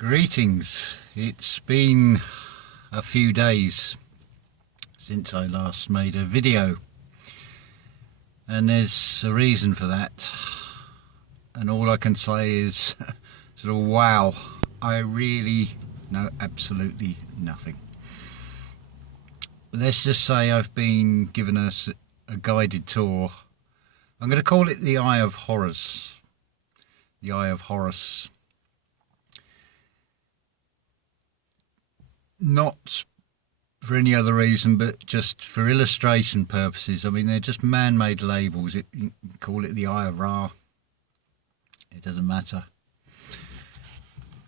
Greetings. It's been a few days since I last made a video, and there's a reason for that, and all I can say is sort of wow, I really know absolutely nothing. Let's just say I've been given a guided tour. I'm going to call it the Eye of Horus. The Eye of Horus. Not for any other reason, but just for illustration purposes. I mean, they're just man-made labels. You can call it the Eye of Ra. It doesn't matter.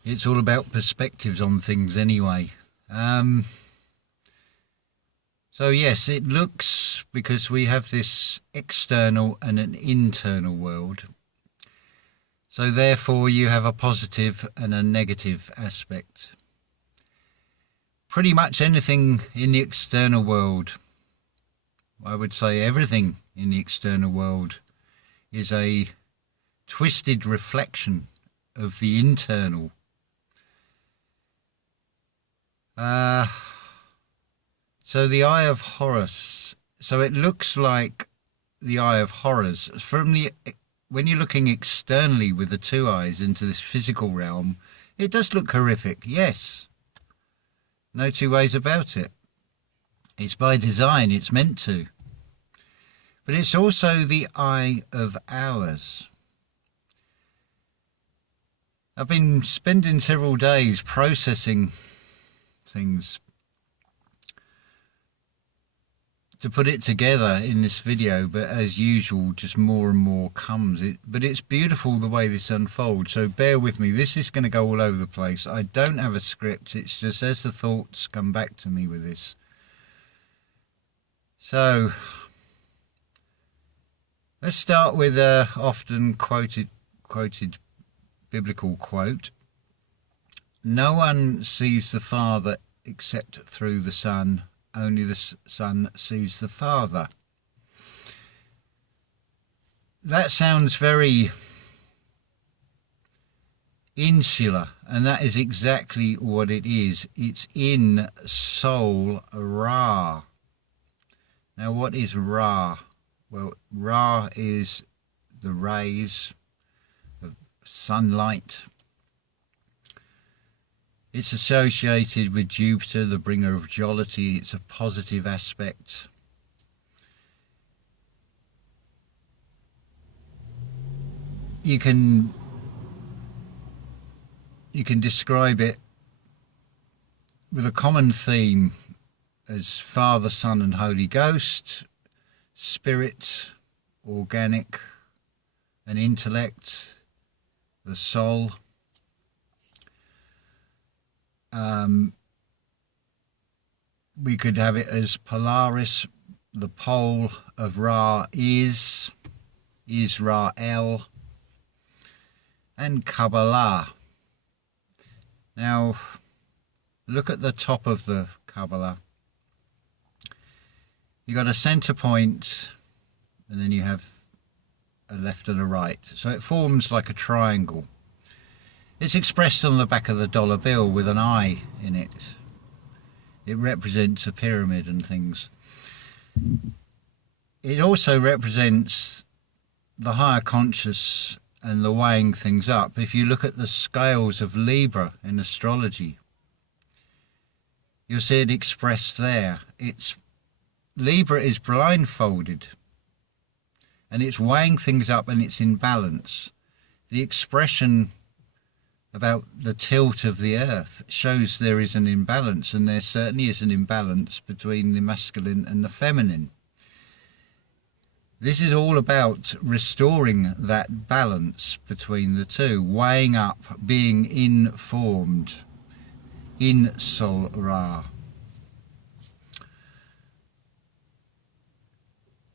It's all about perspectives on things anyway. So yes, it looks, because we have this external and an internal world. So therefore you have a positive and a negative aspect. Pretty much anything in the external world, I would say everything in the external world, is a twisted reflection of the internal. So the Eye of Horus, so it looks like the Eye of Horus. When you're looking externally with the two eyes into this physical realm, it does look horrific, yes. No two ways about it. It's by design, it's meant to. But it's also the Eye of Hours. I've been spending several days processing things to put it together in this video, but as usual, just more and more comes. But it's beautiful the way this unfolds, so bear with me. This is going to go all over the place. I don't have a script, it's just as the thoughts come back to me with this. So, let's start with a often quoted biblical quote. No one sees the Father except through the Son. Only the Son sees the Father. That sounds very insular, and that is exactly what it is. It's in Soul Ra. Now, what is Ra? Well, Ra is the rays of sunlight. It's associated with Jupiter, the bringer of jollity. It's a positive aspect. You can describe it with a common theme as Father, Son and Holy Ghost, spirit, organic and intellect, the soul. We could have it as Polaris, the pole of Ra is Israel, and Kabbalah. Now, look at the top of the Kabbalah. You got a center point, and then you have a left and a right. So it forms like a triangle. It's expressed on the back of the dollar bill with an eye in it. It represents a pyramid and things. It also represents the higher conscious and the weighing things up. If you look at the scales of Libra in astrology, you'll see it expressed there. Libra is blindfolded, and it's weighing things up, and it's in balance. The expression about the tilt of the earth shows there is an imbalance, and there certainly is an imbalance between the masculine and the feminine. This is all about restoring that balance between the two, weighing up, being informed in Sol Ra.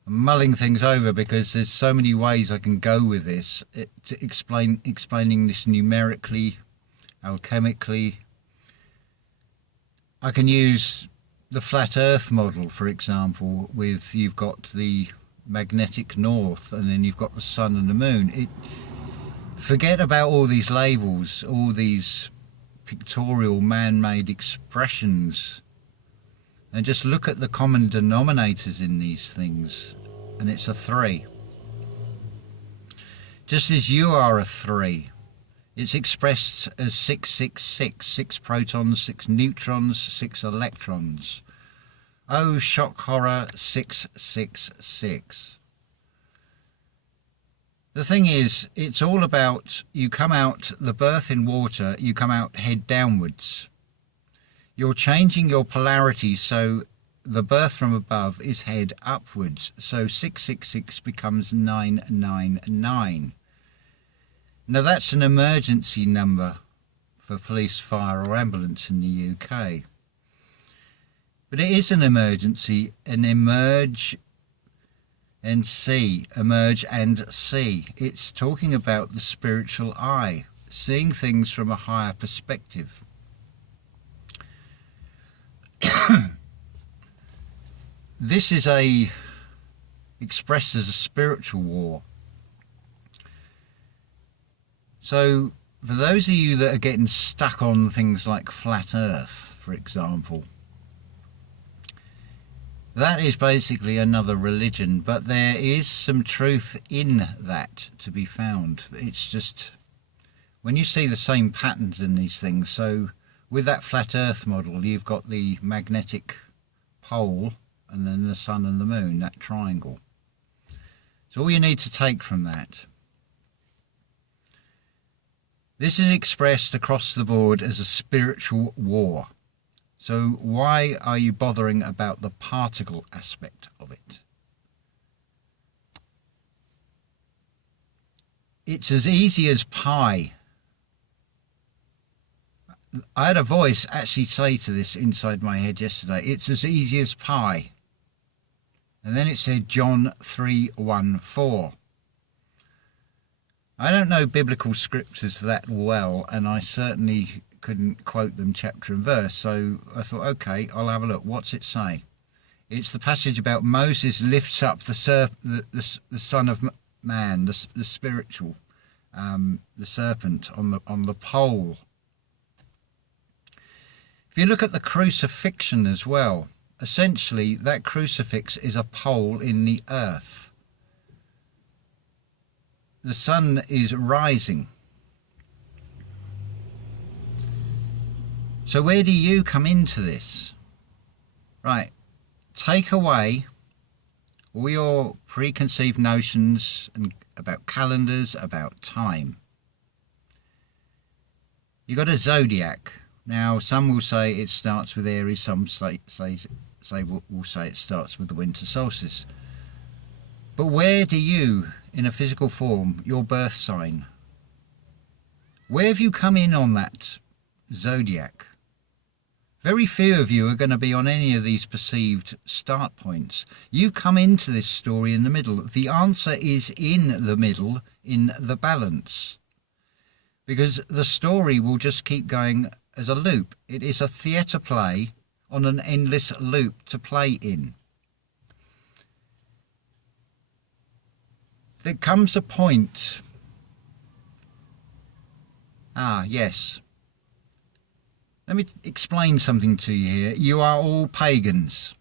I'm mulling things over because there's so many ways I can go with this, explaining this numerically, alchemically. I can use the flat earth model, for example, with you've got the magnetic north and then you've got the sun and the moon. Forget about all these labels, all these pictorial man-made expressions, and just look at the common denominators in these things, and it's a 3. Just as you are a 3, it's expressed as 666, 6 protons, 6 neutrons, 6 electrons. Oh, shock horror, 666. The thing is, it's all about, you come out, the birth in water, you come out head downwards. You're changing your polarity, so the birth from above is head upwards. So 666 becomes 999. Now that's an emergency number for police, fire or ambulance in the UK. But it is an emergency, an emerge and see, emerge and see. It's talking about the spiritual eye, seeing things from a higher perspective. This is expressed as a spiritual war. So for those of you that are getting stuck on things like flat earth, for example, that is basically another religion, but there is some truth in that to be found. It's just, when you see the same patterns in these things, so with that flat earth model, you've got the magnetic pole and then the sun and the moon, that triangle. So all you need to take from that. This is expressed across the board as a spiritual war. So why are you bothering about the particle aspect of it? It's as easy as pie. I had a voice actually say to this inside my head yesterday, it's as easy as pie. And then it said John 3:1-4. I don't know biblical scriptures that well, and I certainly couldn't quote them chapter and verse, so I thought, okay, I'll have a look. What's it say? It's the passage about Moses lifts up the son of man, the spiritual, the serpent on the pole. If you look at the crucifixion as well, essentially that crucifix is a pole in the earth. The sun is rising. So where do you come into this? Right, take away all your preconceived notions about calendars, about time. You got a zodiac. Now, some will say it starts with Aries, some will say it starts with the winter solstice. But where do you, in a physical form, your birth sign, where have you come in on that zodiac? Very few of you are going to be on any of these perceived start points. You come into this story in the middle. The answer is in the middle, in the balance. Because the story will just keep going as a loop. It is a theatre play on an endless loop to play in. There comes a point. Yes. Let me explain something to you here. You are all pagans.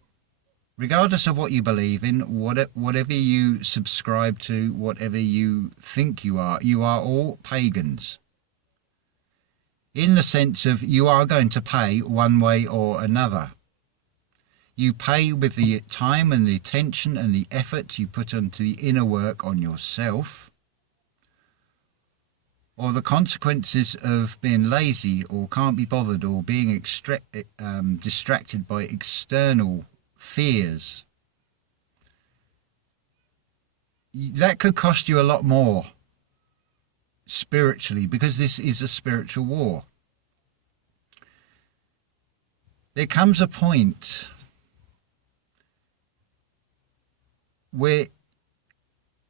Regardless of what you believe in, whatever you subscribe to, whatever you think you are all pagans. In the sense of you are going to pay one way or another. You pay with the time and the attention and the effort you put into the inner work on yourself, or the consequences of being lazy or can't be bothered or being distracted by external fears. That could cost you a lot more spiritually, because this is a spiritual war. There comes a point where,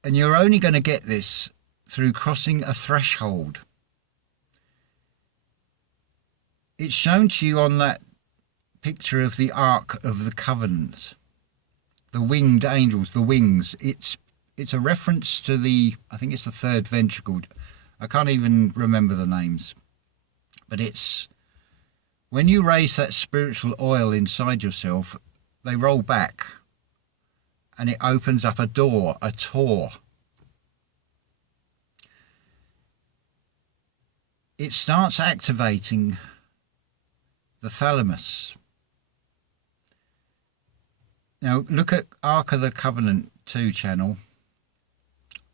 and you're only going to get this through crossing a threshold. It's shown to you on that picture of the Ark of the Covenant, the winged angels, the wings. It's a reference to I think it's the third ventricle. I can't even remember the names, but it's When you raise that spiritual oil inside yourself, they roll back and it opens up a door, a tor. It starts activating the thalamus. Now look at Ark of the Covenant 2 channel,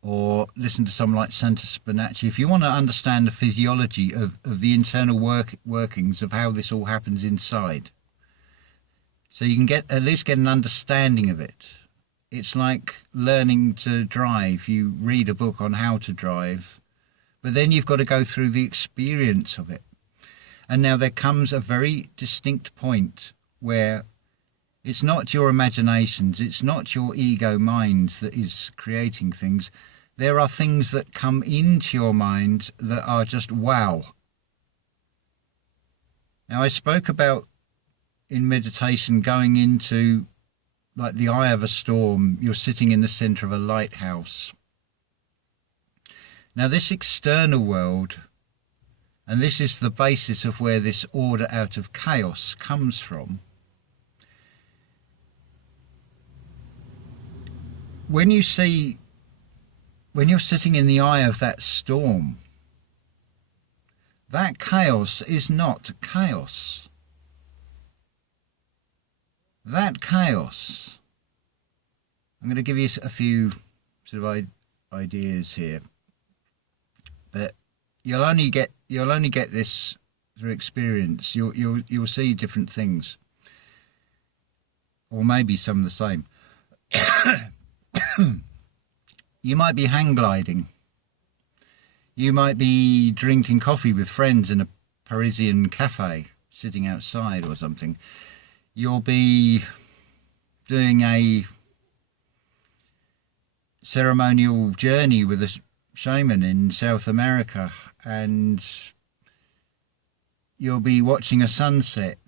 or listen to someone like Santa Spinacci if you want to understand the physiology of the internal workings of how this all happens inside. So you can at least get an understanding of it. It's like learning to drive. You read a book on how to drive, but then you've got to go through the experience of it. And now there comes a very distinct point where it's not your imaginations, it's not your ego mind that is creating things. There are things that come into your mind that are just wow. Now I spoke about in meditation going into like the eye of a storm. You're sitting in the center of a lighthouse. Now this external world, and this is the basis of where this order out of chaos comes from. When you're sitting in the eye of that storm, that chaos is not chaos. That chaos, I'm going to give you a few sort of ideas here, but you'll only get this through experience. You'll see different things, or maybe some of the same. You might be hang gliding. You might be drinking coffee with friends in a Parisian cafe, sitting outside or something. You'll be doing a ceremonial journey with a shaman in South America, and you'll be watching a sunset.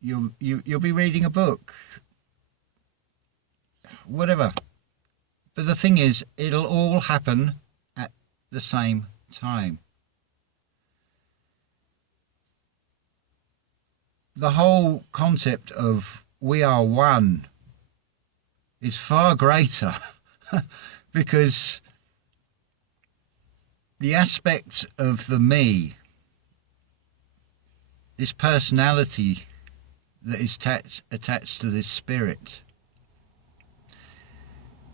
You'll be reading a book. Whatever. But the thing is, it'll all happen at the same time. The whole concept of we are one is far greater because the aspect of the me, this personality that is attached to this spirit,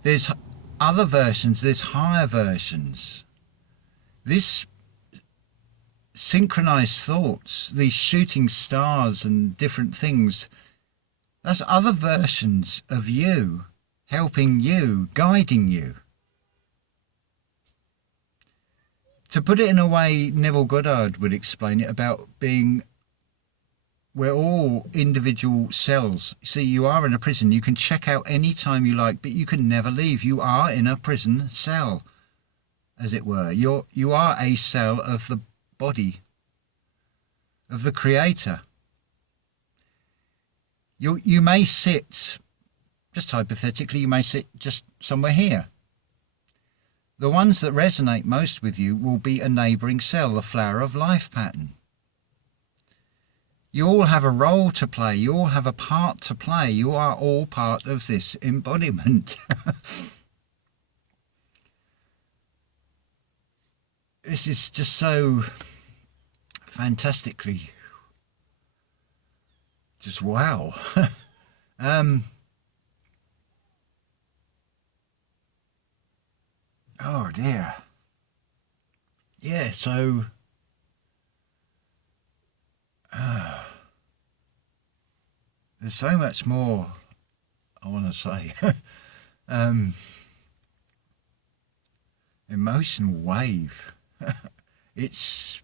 there's other versions, there's higher versions. This synchronized thoughts, these shooting stars and different things, that's other versions of you, helping you, guiding you. To put it in a way Neville Goddard would explain it, about being, we're all individual cells. See, you are in a prison. You can check out any time you like, but you can never leave. You are in a prison cell, as it were. You are a cell of the body of the Creator. You may sit, just hypothetically, you may sit just somewhere here. The ones that resonate most with you will be a neighbouring cell, the flower of life pattern. You all have a role to play. You all have a part to play. You are all part of this embodiment. This is just so fantastically, just wow. Oh dear. Yeah, so there's so much more I want to say. Emotional wave. It's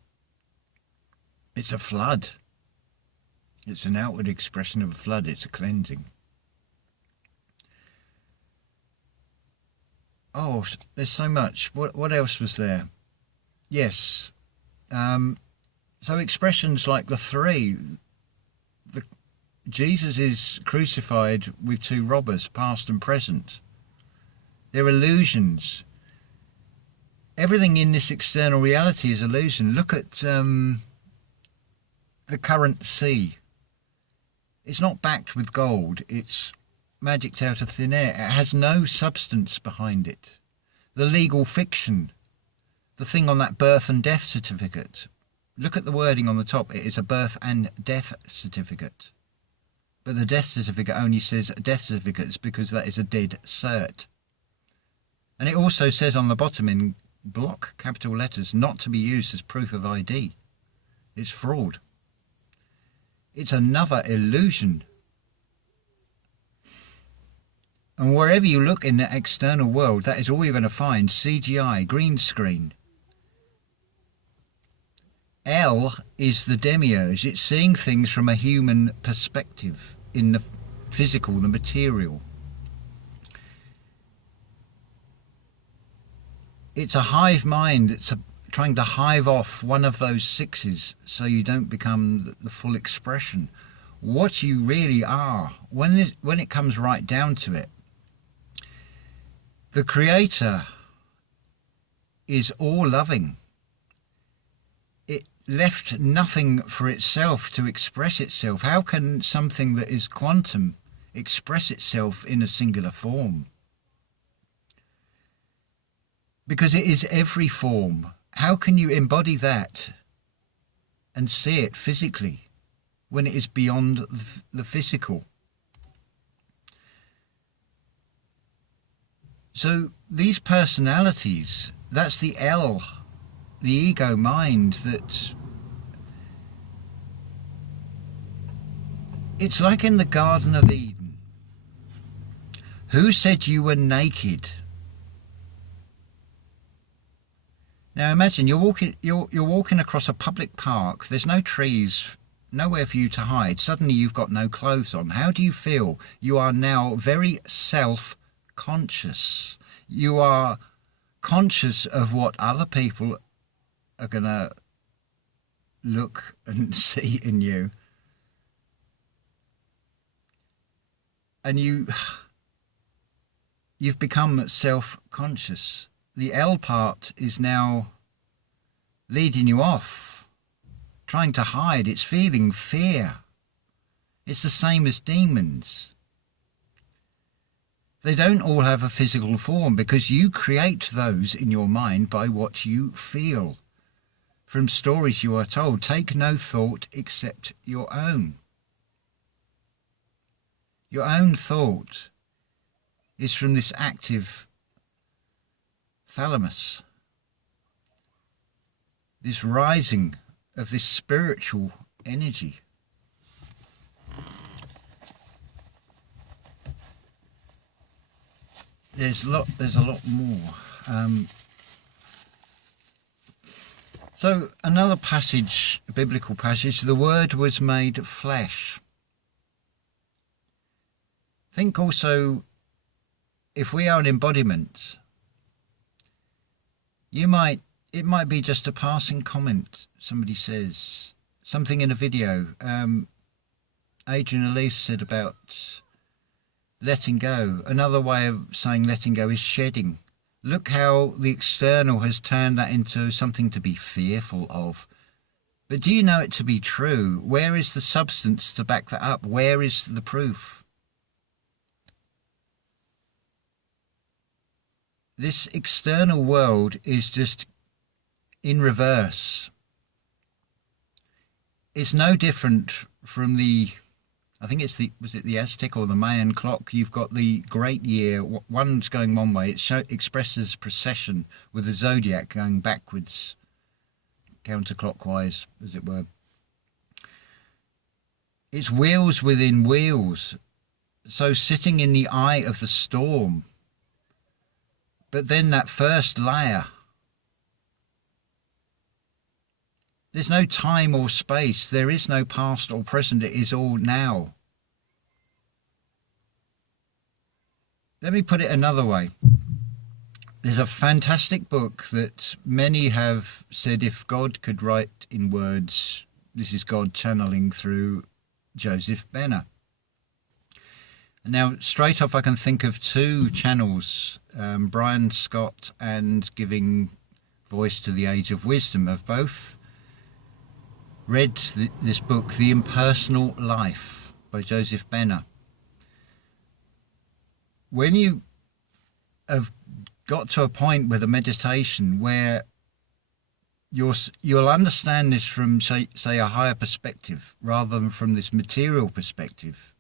a flood. It's an outward expression of a flood. It's a cleansing. Oh, there's so much. What else was there? Yes. So expressions like the three. Jesus is crucified with two robbers, past and present. They're illusions. Everything in this external reality is illusion. Look at the current sea. It's not backed with gold. It's magicked out of thin air. It has no substance behind it. The legal fiction, the thing on that birth and death certificate. Look at the wording on the top. It is a birth and death certificate. But the death certificate only says death certificates because that is a dead cert. And it also says on the bottom in block capital letters, not to be used as proof of ID. It's fraud. It's another illusion. And wherever you look in the external world, that is all you're going to find. CGI, green screen. L is the demiurge. It's seeing things from a human perspective in the physical, the material. It's a hive mind. It's trying to hive off one of those sixes so you don't become the full expression. What you really are, when it comes right down to it, the Creator is all-loving. It left nothing for itself to express itself. How can something that is quantum express itself in a singular form? Because it is every form. How can you embody that and see it physically when it is beyond the physical? So these personalities, that's the L, the ego mind, that it's like in the Garden of Eden. Who said you were naked? Now imagine you're walking across a public park. There's no trees, nowhere for you to hide. Suddenly you've got no clothes on. How do you feel? You are now very self-conscious. You are conscious of what other people are going to look and see in you. And you've become self-conscious. The L part is now leading you off, trying to hide. It's feeling fear. It's the same as demons. They don't all have a physical form because you create those in your mind by what you feel. From stories you are told, take no thought except your own. Your own thought is from this active thalamus, this rising of this spiritual energy. There's a lot more. So another passage, a biblical passage, the Word was made flesh. Think also, if we are an embodiment, it might be just a passing comment. Somebody says something in a video. Adrian Elise said about letting go. Another way of saying letting go is shedding. Look how the external has turned that into something to be fearful of. But do you know it to be true? Where is the substance to back that up? Where is the proof? This external world is just in reverse. It's no different from I think it's was it the Aztec or the Mayan clock? You've got the great year. One's going one way. It expresses precession with the zodiac going backwards, counterclockwise, as it were. It's wheels within wheels. So sitting in the eye of the storm. But then that first layer, there's no time or space. There is no past or present. It is all now. Let me put it another way. There's a fantastic book that many have said if God could write in words, this is God channeling through Joseph Benner. Now, straight off, I can think of two channels, Brian Scott and Giving Voice to the Age of Wisdom, have both read this book, The Impersonal Life by Joseph Benner. When you have got to a point with a meditation where you'll understand this from, say a higher perspective rather than from this material perspective,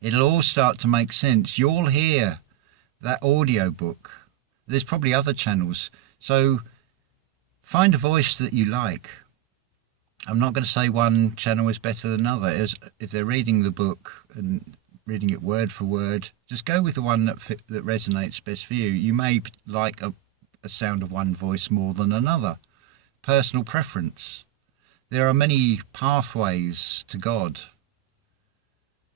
it'll all start to make sense. You'll hear that audio book. There's probably other channels. So find a voice that you like. I'm not going to say one channel is better than another. If they're reading the book and reading it word for word, just go with the one that resonates best for you. You may like a sound of one voice more than another. Personal preference. There are many pathways to God,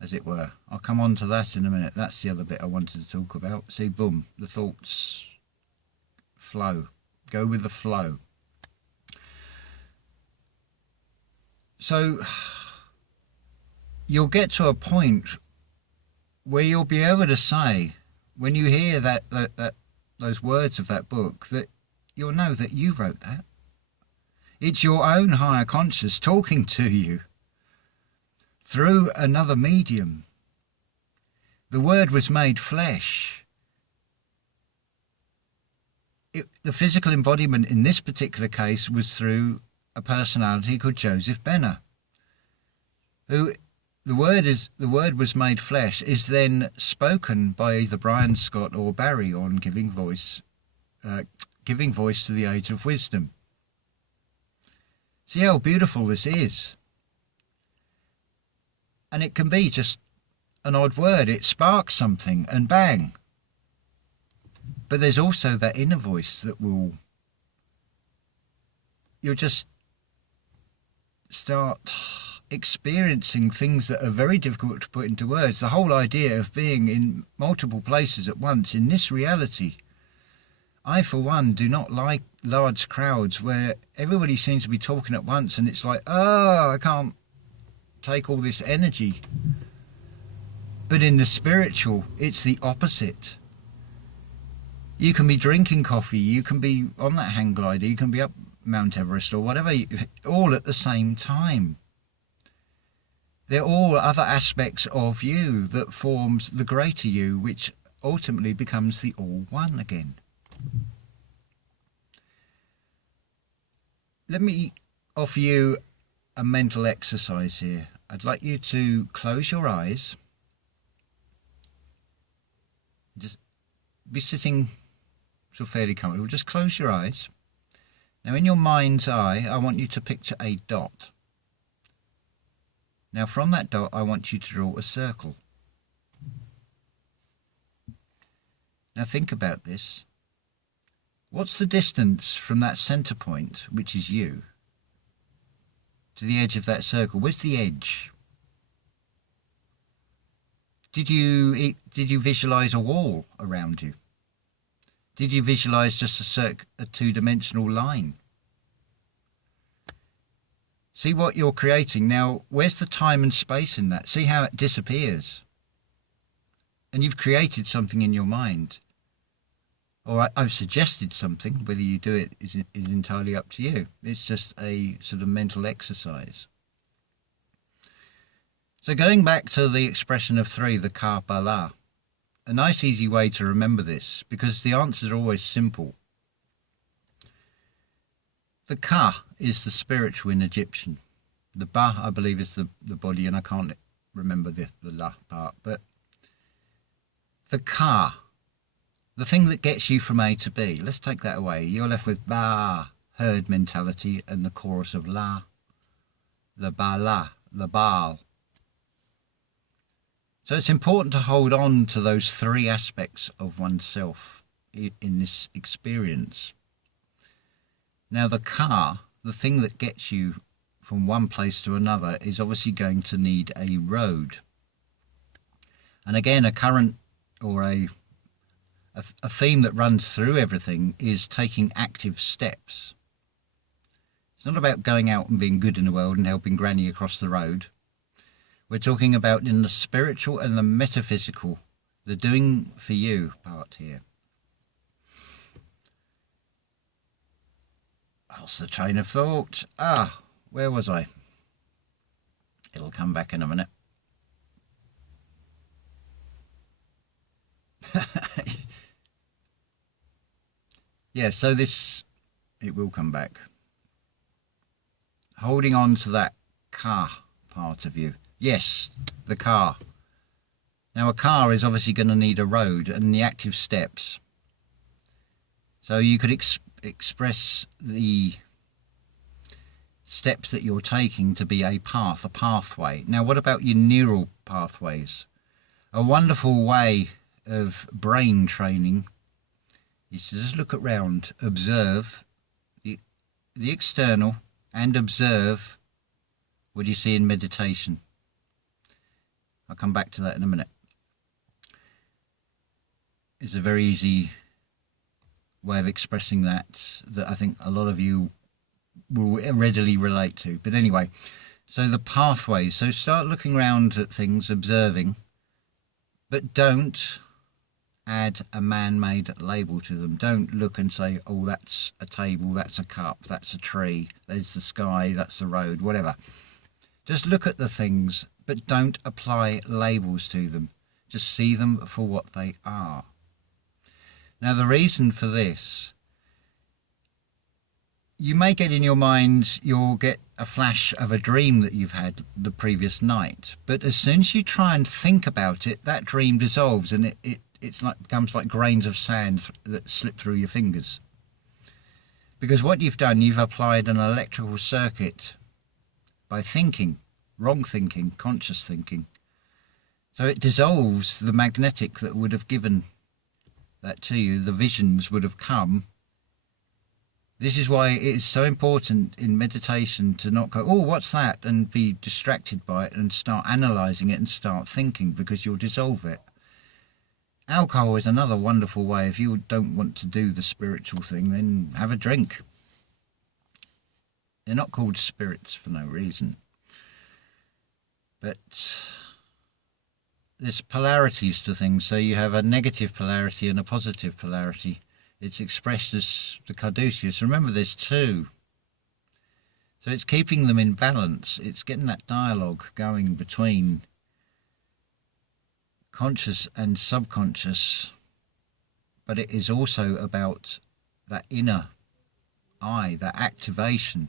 as it were. I'll come on to that in a minute. That's the other bit I wanted to talk about. See, boom, the thoughts flow. Go with the flow. So you'll get to a point where you'll be able to say, when you hear those words of that book, that you'll know that you wrote that. It's your own higher conscious talking to you through another medium. The Word was made flesh. The physical embodiment in this particular case was through a personality called Joseph Benner, who the word was made flesh is then spoken by either Brian Scott or Barry on giving voice to the Age of Wisdom. See how beautiful this is. And it can be just an odd word. It sparks something and bang. But there's also that inner voice that you'll just start experiencing things that are very difficult to put into words. The whole idea of being in multiple places at once in this reality. I, for one, do not like large crowds where everybody seems to be talking at once and it's like, oh, I can't take all this energy. But in the spiritual, it's the opposite. You can be drinking coffee, you can be on that hang glider, you can be up Mount Everest or whatever, all at the same time. They're all other aspects of you that forms the greater you, which ultimately becomes the all one again. Let me offer you a mental exercise here. I'd like you to close your eyes. Just be sitting so fairly comfortable. Just close your eyes. Now in your mind's eye, I want you to picture a dot. Now from that dot, I want you to draw a circle. Now think about this. What's the distance from that centre point, which is you, to the edge of that circle? Where's the edge? Did you visualise a wall around you? Did you visualise just a two-dimensional line? See what you're creating. Now, where's the time and space in that? See how it disappears. And you've created something in your mind. Or I've suggested something. Whether you do it is entirely up to you. It's just a sort of mental exercise. So going back to the expression of three, the Kabbalah, a nice easy way to remember this, because the answers are always simple. The Ka is the spiritual in Egyptian. The Ba, I believe, is the body, and I can't remember the La part. But the Ka, the thing that gets you from A to B, let's take that away. You're left with Ba, herd mentality, and the chorus of La, the Ba-La, the Baal. So it's important to hold on to those three aspects of oneself in this experience. Now the Ka, the thing that gets you from one place to another, is obviously going to need a road. And again, a current or a theme that runs through everything is taking active steps. It's not about going out and being good in the world and helping Granny across the road. We're talking about in the spiritual and the metaphysical, the doing for you part here. What's the train of thought? Where was I? It'll come back in a minute. Yeah, so it will come back. Holding on to that car part of you. Yes, the car. Now, a car is obviously going to need a road and the active steps. So you could express the steps that you're taking to be a path, a pathway. Now, what about your neural pathways? A wonderful way of brain training is to just look around, observe the external, and observe what you see in meditation. I'll come back to that in a minute. It's a very easy way of expressing that I think a lot of you will readily relate to. But anyway, so the pathways. So start looking around at things, observing, but don't add a man-made label to them. Don't look and say, oh, that's a table, that's a cup, that's a tree, there's the sky, that's the road, whatever. Just look at the things, but don't apply labels to them. Just see them for what they are. Now, the reason for this, you may get in your mind, you'll get a flash of a dream that you've had the previous night. But as soon as you try and think about it, that dream dissolves and it's like becomes like grains of sand that slip through your fingers. Because what you've done, you've applied an electrical circuit by thinking, wrong thinking, conscious thinking. So it dissolves the magnetic that would have given that to you. The visions would have come. This is why it is so important in meditation to not go, oh, what's that? And be distracted by it and start analysing it and start thinking, because you'll dissolve it. Alcohol is another wonderful way. If you don't want to do the spiritual thing, then have a drink. They're not called spirits for no reason. But there's polarities to things. So you have a negative polarity and a positive polarity. It's expressed as the caduceus. Remember, there's two. So it's keeping them in balance. It's getting that dialogue going between conscious and subconscious. But it is also about that inner eye, that activation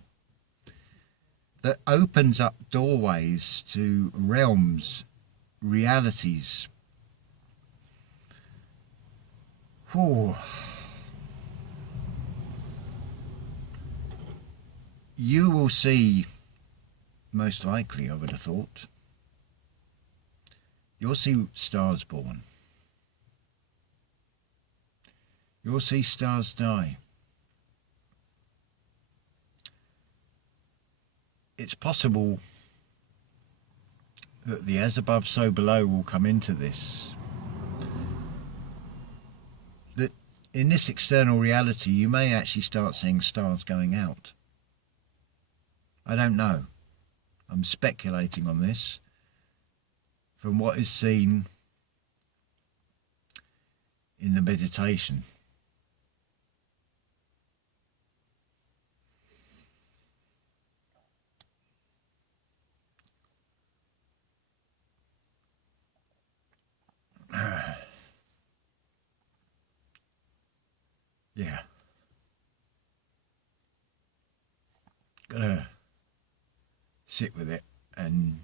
that opens up doorways to realms, realities. Whew. You will see, most likely, I would have thought, you'll see stars born. You'll see stars die. It's possible that the as above, so below will come into this. That in this external reality, you may actually start seeing stars going out. I don't know. I'm speculating on this from what is seen in the meditation. Yeah. Gotta sit with it and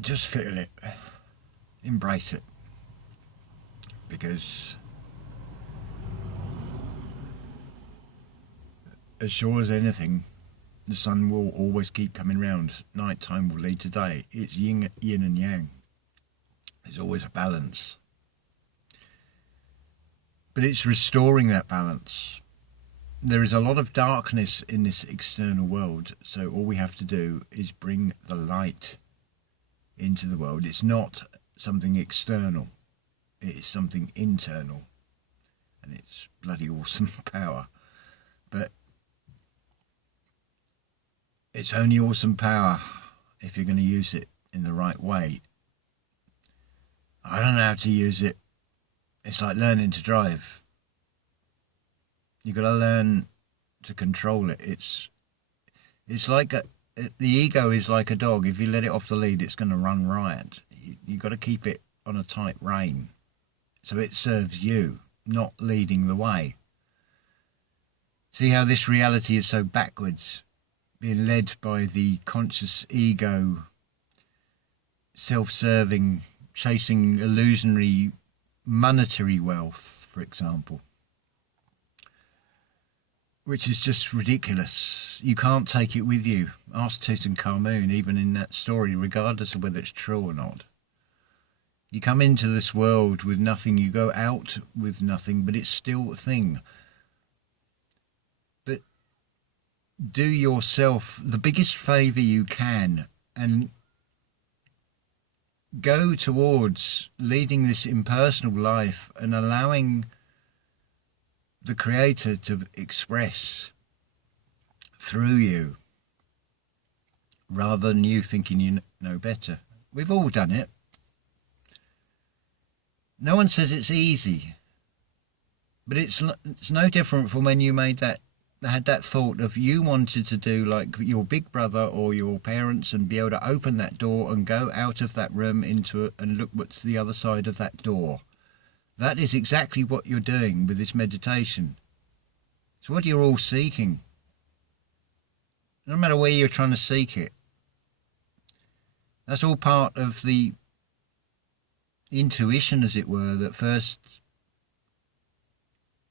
just feel it, embrace it, because as sure as anything, the sun will always keep coming round. Night time will lead to day. It's yin and yang. There's always a balance. But it's restoring that balance. There is a lot of darkness in this external world, so all we have to do is bring the light into the world. It's not something external. It is something internal. And it's bloody awesome power. But it's only awesome power if you're going to use it in the right way. I don't know how to use it. It's like learning to drive. You've got to learn to control it. It's like the ego is like a dog. If you let it off the lead, it's going to run riot. You've got to keep it on a tight rein so it serves you, not leading the way. See how this reality is so backwards, being led by the conscious ego, self-serving, chasing illusionary monetary wealth, for example, which is just ridiculous. You can't take it with you. Ask Tutankhamun, even in that story, regardless of whether it's true or not. You come into this world with nothing, you go out with nothing, but it's still a thing. But do yourself the biggest favour you can and go towards leading this impersonal life and allowing the Creator to express through you, rather than you thinking you know better. We've all done it. No one says it's easy, but it's no different from when you had that thought of you wanted to do like your big brother or your parents and be able to open that door and go out of that room and look what's the other side of that door. That is exactly what you're doing with this meditation. It's what you're all seeking. No matter where you're trying to seek it. That's all part of the intuition, as it were, that first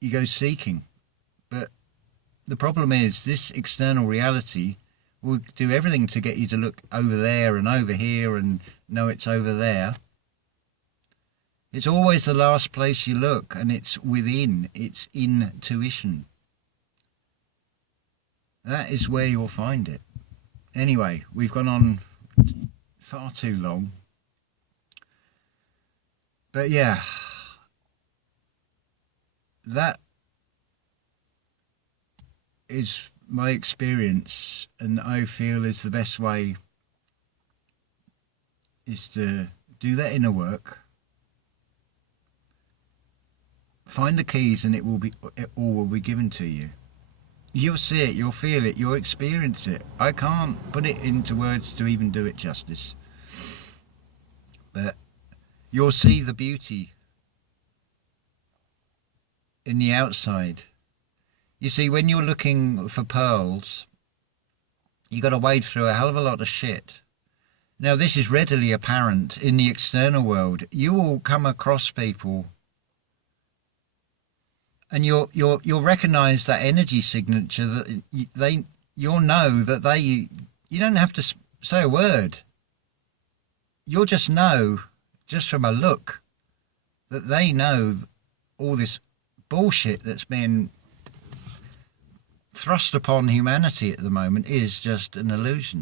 you go seeking. But the problem is this external reality will do everything to get you to look over there and over here and know it's over there. It's always the last place you look, and it's within. It's intuition. That is where you'll find it. Anyway, we've gone on far too long. But yeah, that is my experience, and I feel is the best way is to do that inner work. Find the keys and it all will be given to you. You'll see it, you'll feel it, you'll experience it. I can't put it into words to even do it justice. But you'll see the beauty in the outside. You see, when you're looking for pearls, you've got to wade through a hell of a lot of shit. Now, this is readily apparent in the external world. You will come across people and you'll recognise that energy signature that you'll know that you don't have to say a word. You'll just know, just from a look, that they know all this bullshit that's been thrust upon humanity at the moment is just an illusion.